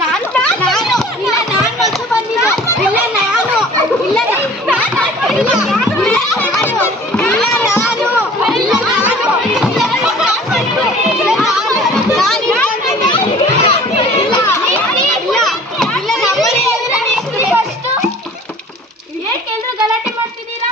ನಾನು ಇಲ್ಲ ನಾನು ಮೊದಲು ಬಂದಿದ್ದು ಇಲ್ಲ ನಾನು ಇಲ್ಲ ಗಲಾಟೆ ಮಾಡ್ತಿದ್ದೀರಾ?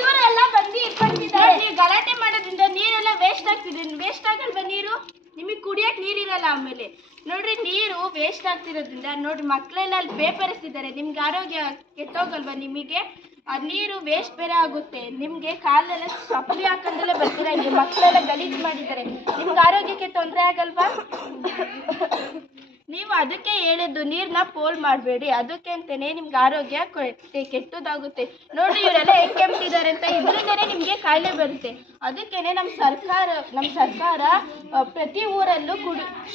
ಇವರೆಲ್ಲ ಬಂದು ಇಟ್ಕೊಂಡಿದ್ದಾರೆ. ನೀವು ಗಲಾಟೆ ಮಾಡೋದ್ರಿಂದ ನೀರೆಲ್ಲ ವೇಸ್ಟ್ ಆಗ್ತಿದೆ. ವೇಸ್ಟ್ ಆಗಲ್ವಾ ನೀರು? ನಿಮಗೆ ಕುಡಿಯಕ್ಕೆ ನೀರಿರಲ್ಲ. ಆಮೇಲೆ ನೋಡ್ರಿ, ನೀರು ವೇಸ್ಟ್ ಆಗ್ತಿರೋದ್ರಿಂದ ನೋಡ್ರಿ, ಮಕ್ಕಳೆಲ್ಲ ಅಲ್ಲಿ ಪೇಪರ್ ಎಸ್ತಿದ್ದಾರೆ. ನಿಮ್ಗೆ ಆರೋಗ್ಯ ಕೆಟ್ಟೋಗಲ್ವಾ? ನಿಮಗೆ ಆ ನೀರು ವೇಸ್ಟ್ ಬೇರೆ ಆಗುತ್ತೆ. ನಿಮಗೆ ಕಾಲೆಲ್ಲ ಚಪ್ಪಲಿ ಹಾಕೊಂಡಲ್ಲೇ ಬರ್ತೀರಾ. ಇಲ್ಲಿ ಮಕ್ಕಳೆಲ್ಲ ಗಲೀಜು ಮಾಡಿದ್ದಾರೆ. ನಿಮ್ಗೆ ಆರೋಗ್ಯಕ್ಕೆ ತೊಂದರೆ ಆಗಲ್ವಾ? ನೀವು ಅದಕ್ಕೆ ಹೇಳಿದ್ದು ನೀರನ್ನ ಪೋಲ್ ಮಾಡಬೇಡಿ. ಅದಕ್ಕೆ ಅಂತಲೇ ನಿಮ್ಗೆ ಆರೋಗ್ಯ ಕೆಟ್ಟದಾಗುತ್ತೆ. ನೋಡ್ರಿ, ಇವರೆಲ್ಲ ಹೇಗೆ ಕೆಮ್ತಿದ್ದಾರೆ ಅಂತ. ಇದರಿಂದನೇ ನಿಮಗೆ ಕಾಯಿಲೆ ಬರುತ್ತೆ. ಅದಕ್ಕೇ ನಮ್ಮ ಸರ್ಕಾರ ಪ್ರತಿ ಊರಲ್ಲೂ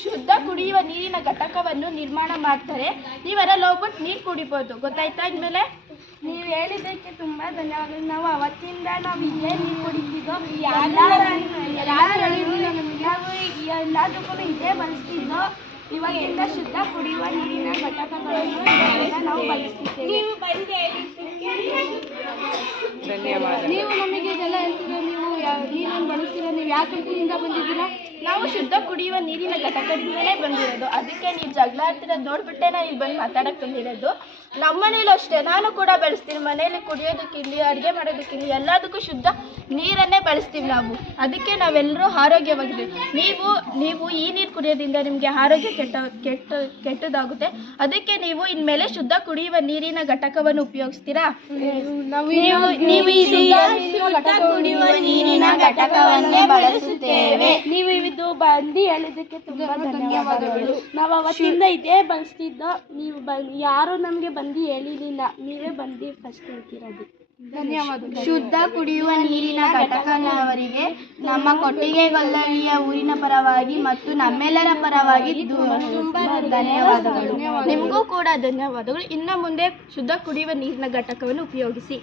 ಶುದ್ಧ ಕುಡಿಯುವ ನೀರಿನ ಘಟಕವನ್ನು ನಿರ್ಮಾಣ ಮಾಡ್ತಾರೆ. ನೀವೆಲ್ಲ ಹೋಗ್ಬಿಟ್ಟು ನೀರು ಕುಡಿಬೋದು. ಗೊತ್ತಾಯ್ತಾ? ಇನ್ಮೇಲೆ ನೀವು ಹೇಳಿದ್ದಕ್ಕೆ ತುಂಬ ಧನ್ಯವಾದಗಳು. ನಾವು ಅವತ್ತಿಂದ ನಾವು ಇಲ್ಲೇ ನೀರು ಕುಡಿತಿದ್ದೋ. ಎಲ್ಲದಕ್ಕೂ ಇದೇ ಬಳಸ್ತಿದ್ದೋ. ಇವತ್ತಿಂದ ಶುದ್ಧ ಕುಡಿಯುವ ನೀರಿನ ಘಟಕಗಳನ್ನು ನಾವು ಬಳಸ್ತಿದ್ದೇವೆ. ಧನ್ಯವಾದ. ನೀವು ನಮಗೆ ಇದೆಲ್ಲ ಹೇಳ್ತೀರಾ? ನೀವು ನೀರನ್ನು ಬಳಸ್ತೀರಾ? ನೀವು ಯಾವ ಕಂಪನಿಯಿಂದ ಬಂದಿದ್ದೀರಾ? ನಾವು ಶುದ್ಧ ಕುಡಿಯುವ ನೀರಿನ ಘಟಕದಿಂದಲೇ ಬಂದಿರೋದು. ಅದಕ್ಕೆ ನೀವು ಜಗಳ ಆಡ್ತಿರೋದು ನೋಡ್ಬಿಟ್ಟೆ ನಾನು ಇಲ್ಲಿ ಬಂದು ಮಾತಾಡಕ್ಕೆ ಬಂದಿರೋದು. ನಮ್ಮ ಮನೇಲೂ ಅಷ್ಟೇ, ನಾನು ಕೂಡ ಬಳಸ್ತೀನಿ. ಮನೇಲಿ ಕುಡಿಯೋದಕ್ಕಿರಲಿ, ಅಡುಗೆ ಮಾಡೋದಕ್ಕಿರಲಿ, ಎಲ್ಲದಕ್ಕೂ ಶುದ್ಧ ನೀರನ್ನೇ ಬಳಸ್ತೀವಿ ನಾವು. ಅದಕ್ಕೆ ನಾವೆಲ್ಲರೂ ಆರೋಗ್ಯವಾಗಿದ್ದೀವಿ. ನೀವು ಈ ನೀರು ಕುಡಿಯೋದ್ರಿಂದ ನಿಮಗೆ ಆರೋಗ್ಯ ಕೆಟ್ಟದಾಗುತ್ತೆ. ಅದಕ್ಕೆ ನೀವು ಇನ್ಮೇಲೆ ಶುದ್ಧ ಕುಡಿಯುವ ನೀರಿನ ಘಟಕವನ್ನು ಉಪಯೋಗಿಸ್ತೀರಾ? ನೀವು ಶುದ್ಧ ಕುಡಿಯುವ ನೀರಿನ ಘಟಕವನ್ನೇ ಬಳಸುತ್ತೇವೆ. ನೀವು ಇದು ಬಂದು ಹೇಳಿದ್ದಕ್ಕೆ ತುಂಬ ಧನ್ಯವಾದಗಳು. ನಾವು ಅವತ್ತಿಂದ ಇದೇ ಬಳಸ್ತಿದ್ದೋ. ನೀವು ಯಾರು ನಮಗೆ ಬಂದು ಹೇಳಿರಲಿಲ್ಲ. ನೀವೇ ಬಂದು ಫಸ್ಟ್ ಹೇಳ್ತಿರೋದು. ಧನ್ಯವಾದಗಳು. ಶುದ್ಧ ಕುಡಿಯುವ ನೀರಿನ ಘಟಕದವರಿಗೆ ನಮ್ಮ ಕೊಟ್ಟಿಗೆಗೊಲ್ಲಳಿಯ ಊರಿನ ಪರವಾಗಿ ಮತ್ತು ನಮ್ಮೆಲ್ಲರ ಪರವಾಗಿ ತುಂಬ ಧನ್ಯವಾದಗಳು. ನಿಮಗೂ ಕೂಡ ಧನ್ಯವಾದಗಳು. ಇನ್ನು ಮುಂದೆ ಶುದ್ಧ ಕುಡಿಯುವ ನೀರಿನ ಘಟಕವನ್ನು ಉಪಯೋಗಿಸಿ.